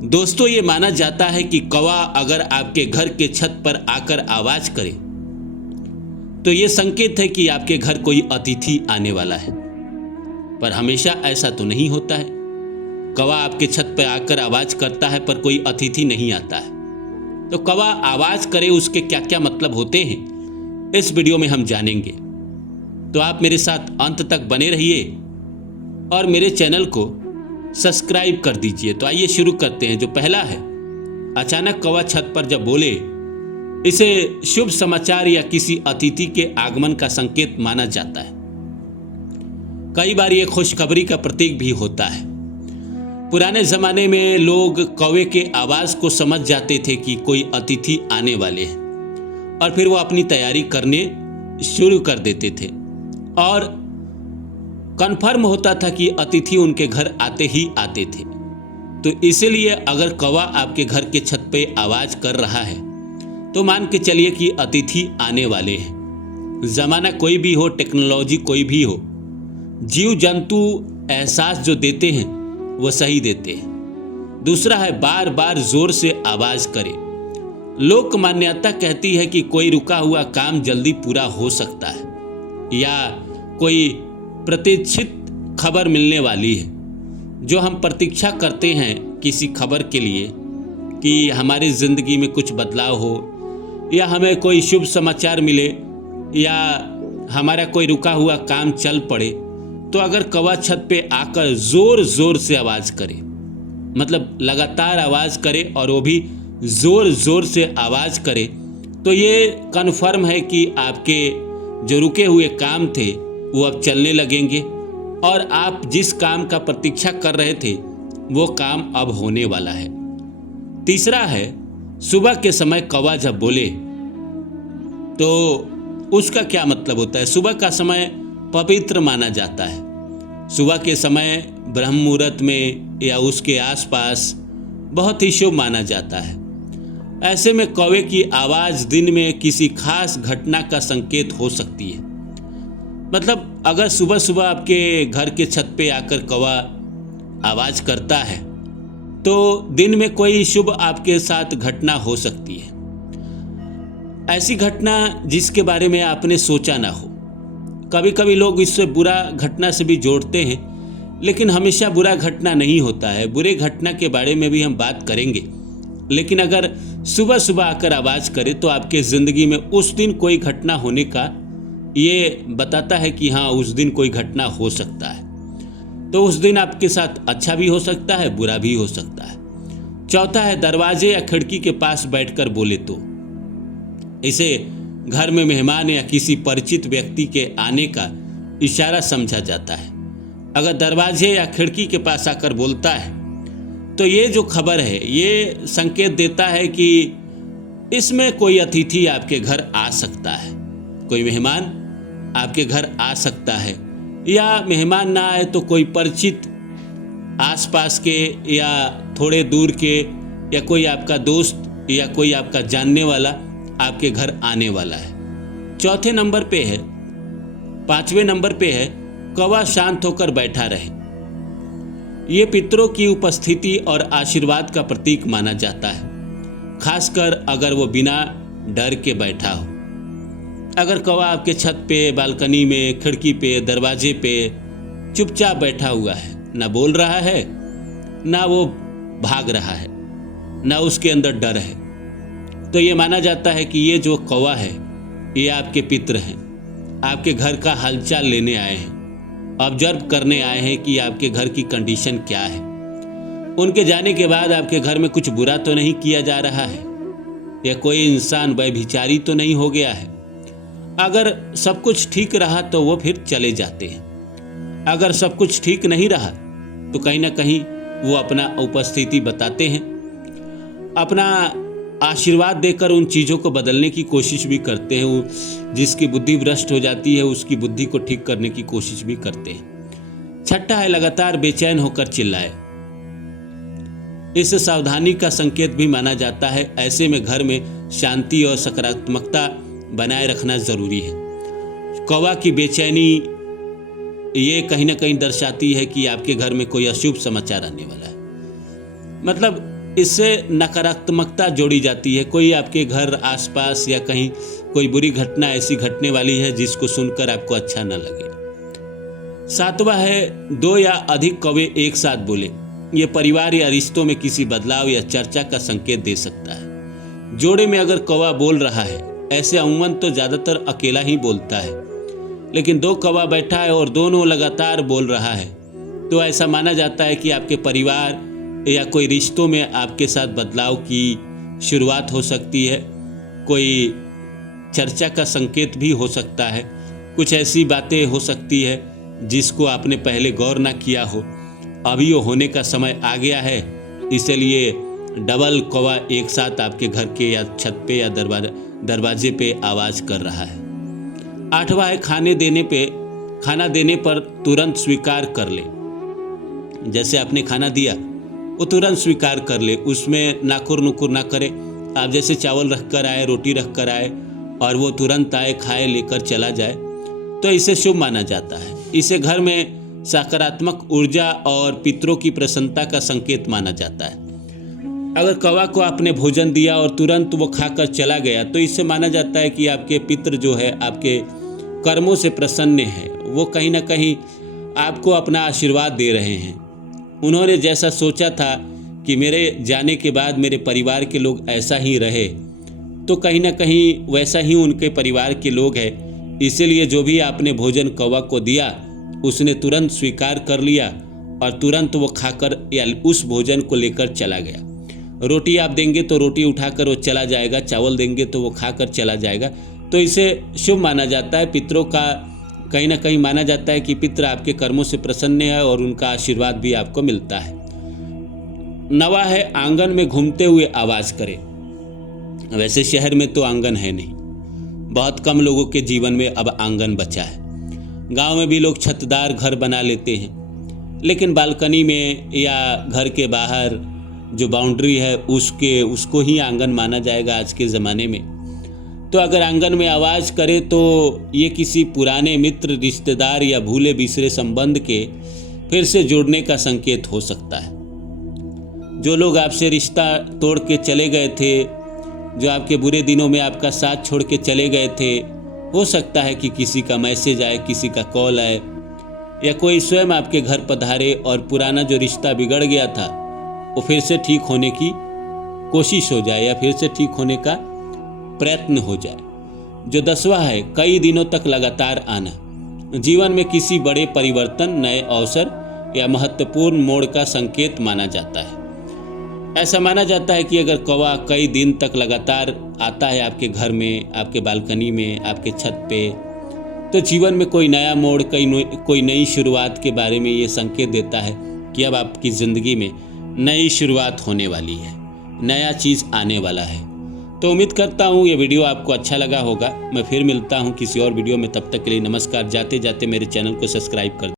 दोस्तों, ये माना जाता है कि कौवा अगर आपके घर के छत पर आकर आवाज करे तो ये संकेत है कि आपके घर कोई अतिथि आने वाला है। पर हमेशा ऐसा तो नहीं होता है। कौवा आपके छत पर आकर आवाज करता है पर कोई अतिथि नहीं आता है। तो कौवा आवाज करे उसके क्या क्या मतलब होते हैं, इस वीडियो में हम जानेंगे। तो आप मेरे साथ अंत तक बने रहिए और मेरे चैनल को सब्सक्राइब कर दीजिए। तो आइए शुरू करते हैं। जो पहला है, अचानक कौवा छत पर जब बोले, इसे शुभ समाचार या किसी अतिथि के आगमन का संकेत माना जाता है। कई बार ये खुशखबरी का प्रतीक भी होता है। पुराने जमाने में लोग कौवे के आवाज को समझ जाते थे कि कोई अतिथि आने वाले हैं और फिर वो अपनी तैयारी करने शुरू कर देते थे और कन्फर्म होता था कि अतिथि उनके घर आते ही आते थे। तो इसीलिए अगर कौवा आपके घर के छत पे आवाज कर रहा है तो मान के चलिए कि अतिथि आने वाले हैं। जमाना कोई भी हो, टेक्नोलॉजी कोई भी हो, जीव जंतु एहसास जो देते हैं वो सही देते हैं। दूसरा है, बार बार जोर से आवाज करे। लोक मान्यता कहती है कि कोई रुका हुआ काम जल्दी पूरा हो सकता है या कोई प्रतीक्षित खबर मिलने वाली है। जो हम प्रतीक्षा करते हैं किसी खबर के लिए कि हमारी ज़िंदगी में कुछ बदलाव हो या हमें कोई शुभ समाचार मिले या हमारा कोई रुका हुआ काम चल पड़े, तो अगर कौवा छत पे आकर ज़ोर ज़ोर से आवाज़ करे, मतलब लगातार आवाज़ करे और वो भी ज़ोर ज़ोर से आवाज़ करे, तो ये कन्फर्म है कि आपके जो रुके हुए काम थे वो अब चलने लगेंगे और आप जिस काम का प्रतीक्षा कर रहे थे वो काम अब होने वाला है। तीसरा है, सुबह के समय कौवा जब बोले तो उसका क्या मतलब होता है। सुबह का समय पवित्र माना जाता है। सुबह के समय ब्रह्म मुहूर्त में या उसके आसपास बहुत ही शुभ माना जाता है। ऐसे में कौवे की आवाज़ दिन में किसी खास घटना का संकेत हो सकती है। मतलब अगर सुबह सुबह आपके घर के छत पे आकर कौवा आवाज़ करता है तो दिन में कोई शुभ आपके साथ घटना हो सकती है। ऐसी घटना जिसके बारे में आपने सोचा ना हो। कभी कभी लोग इससे बुरा घटना से भी जोड़ते हैं, लेकिन हमेशा बुरा घटना नहीं होता है। बुरे घटना के बारे में भी हम बात करेंगे, लेकिन अगर सुबह सुबह आकर आवाज़ करे तो आपके ज़िंदगी में उस दिन कोई घटना होने का ये बताता है कि हाँ, उस दिन कोई घटना हो सकता है। तो उस दिन आपके साथ अच्छा भी हो सकता है, बुरा भी हो सकता है। चौथा है, दरवाजे या खिड़की के पास बैठकर बोले तो इसे घर में मेहमान या किसी परिचित व्यक्ति के आने का इशारा समझा जाता है। अगर दरवाजे या खिड़की के पास आकर बोलता है तो ये जो खबर है ये संकेत देता है कि इसमें कोई अतिथि आपके घर आ सकता है, कोई मेहमान आपके घर आ सकता है, या मेहमान ना आए तो कोई परिचित आसपास के या थोड़े दूर के या कोई आपका दोस्त या कोई आपका जानने वाला आपके घर आने वाला है। चौथे नंबर पे है, पांचवें नंबर पे है, कौवा शांत होकर बैठा रहे। ये पितरों की उपस्थिति और आशीर्वाद का प्रतीक माना जाता है, खासकर अगर वो बिना डर के बैठा हो। अगर कौवा आपके छत पे, बालकनी में, खिड़की पे, दरवाजे पे चुपचाप बैठा हुआ है, ना बोल रहा है, ना वो भाग रहा है, ना उसके अंदर डर है, तो ये माना जाता है कि ये जो कौवा है ये आपके पितर हैं। आपके घर का हालचाल लेने आए हैं, ऑब्जर्व करने आए हैं कि आपके घर की कंडीशन क्या है। उनके जाने के बाद आपके घर में कुछ बुरा तो नहीं किया जा रहा है या कोई इंसान व्यभिचारी तो नहीं हो गया है। अगर सब कुछ ठीक रहा तो वो फिर चले जाते हैं। अगर सब कुछ ठीक नहीं रहा तो कहीं ना कहीं वो अपना उपस्थिति बताते हैं, अपना आशीर्वाद देकर उन चीज़ों को बदलने की कोशिश भी करते हैं। वो जिसकी बुद्धि भ्रष्ट हो जाती है उसकी बुद्धि को ठीक करने की कोशिश भी करते हैं। छठा है, लगातार बेचैन होकर चिल्लाए। इस सावधानी का संकेत भी माना जाता है। ऐसे में घर में शांति और सकारात्मकता बनाए रखना जरूरी है। कौवा की बेचैनी ये कहीं ना कहीं दर्शाती है कि आपके घर में कोई अशुभ समाचार आने वाला है। मतलब इससे नकारात्मकता जोड़ी जाती है। कोई आपके घर आसपास या कहीं कोई बुरी घटना ऐसी घटने वाली है जिसको सुनकर आपको अच्छा न लगे। 7वां है 2 या अधिक कौवे एक साथ बोले। ये परिवार या रिश्तों में किसी बदलाव या चर्चा का संकेत दे सकता है। जोड़े में अगर कौवा बोल रहा है, ऐसे अमूमन तो ज़्यादातर अकेला ही बोलता है, लेकिन 2 कौवा बैठा है और दोनों लगातार बोल रहा है, तो ऐसा माना जाता है कि आपके परिवार या कोई रिश्तों में आपके साथ बदलाव की शुरुआत हो सकती है। कोई चर्चा का संकेत भी हो सकता है। कुछ ऐसी बातें हो सकती है जिसको आपने पहले गौर ना किया हो, अभी वो होने का समय आ गया है, इसलिए डबल कौवा एक साथ आपके घर के या छत पे या दरवाजे पे आवाज़ कर रहा है। 8वां है खाना देने पर तुरंत स्वीकार कर ले। जैसे आपने खाना दिया वो तुरंत स्वीकार कर ले, उसमें नाकुर नुकुर ना करे। आप जैसे चावल रख कर आए, रोटी रख कर आए और वो तुरंत आए, खाए, लेकर चला जाए, तो इसे शुभ माना जाता है। इसे घर में सकारात्मक ऊर्जा और पितरों की प्रसन्नता का संकेत माना जाता है। अगर कौवा को आपने भोजन दिया और तुरंत वो खाकर चला गया, तो इससे माना जाता है कि आपके पितर जो है आपके कर्मों से प्रसन्न है। वो कहीं ना कहीं आपको अपना आशीर्वाद दे रहे हैं। उन्होंने जैसा सोचा था कि मेरे जाने के बाद मेरे परिवार के लोग ऐसा ही रहे, तो कहीं ना कहीं वैसा ही उनके परिवार के लोग हैं। इसीलिए जो भी आपने भोजन कौवा को दिया उसने तुरंत स्वीकार कर लिया और तुरंत वो खाकर या उस भोजन को लेकर चला गया। रोटी आप देंगे तो रोटी उठाकर वो चला जाएगा, चावल देंगे तो वो खाकर चला जाएगा, तो इसे शुभ माना जाता है। पितरों का कहीं ना कहीं माना जाता है कि पितर आपके कर्मों से प्रसन्न है और उनका आशीर्वाद भी आपको मिलता है। 9वां है आंगन में घूमते हुए आवाज़ करे। वैसे शहर में तो आंगन है नहीं, बहुत कम लोगों के जीवन में अब आंगन बचा है। गांव में भी लोग छतदार घर बना लेते हैं, लेकिन बालकनी में या घर के बाहर जो बाउंड्री है उसको ही आंगन माना जाएगा आज के ज़माने में। तो अगर आंगन में आवाज़ करे तो ये किसी पुराने मित्र, रिश्तेदार या भूले बिसरे संबंध के फिर से जुड़ने का संकेत हो सकता है। जो लोग आपसे रिश्ता तोड़ के चले गए थे, जो आपके बुरे दिनों में आपका साथ छोड़ के चले गए थे, हो सकता है कि किसी का मैसेज आए, किसी का कॉल आए, या कोई स्वयं आपके घर पधारे और पुराना जो रिश्ता बिगड़ गया था वो फिर से ठीक होने की कोशिश हो जाए या फिर से ठीक होने का प्रयत्न हो जाए। जो 10वां है कई दिनों तक लगातार आना। जीवन में किसी बड़े परिवर्तन, नए अवसर या महत्वपूर्ण मोड़ का संकेत माना जाता है। ऐसा माना जाता है कि अगर कौवा कई दिन तक लगातार आता है आपके घर में, आपके बालकनी में, आपके छत पे, तो जीवन में कोई नया मोड़, कोई नई शुरुआत के बारे में ये संकेत देता है कि अब आपकी ज़िंदगी में नई शुरुआत होने वाली है, नया चीज़ आने वाला है। तो उम्मीद करता हूँ ये वीडियो आपको अच्छा लगा होगा। मैं फिर मिलता हूँ किसी और वीडियो में, तब तक के लिए नमस्कार। जाते जाते मेरे चैनल को सब्सक्राइब कर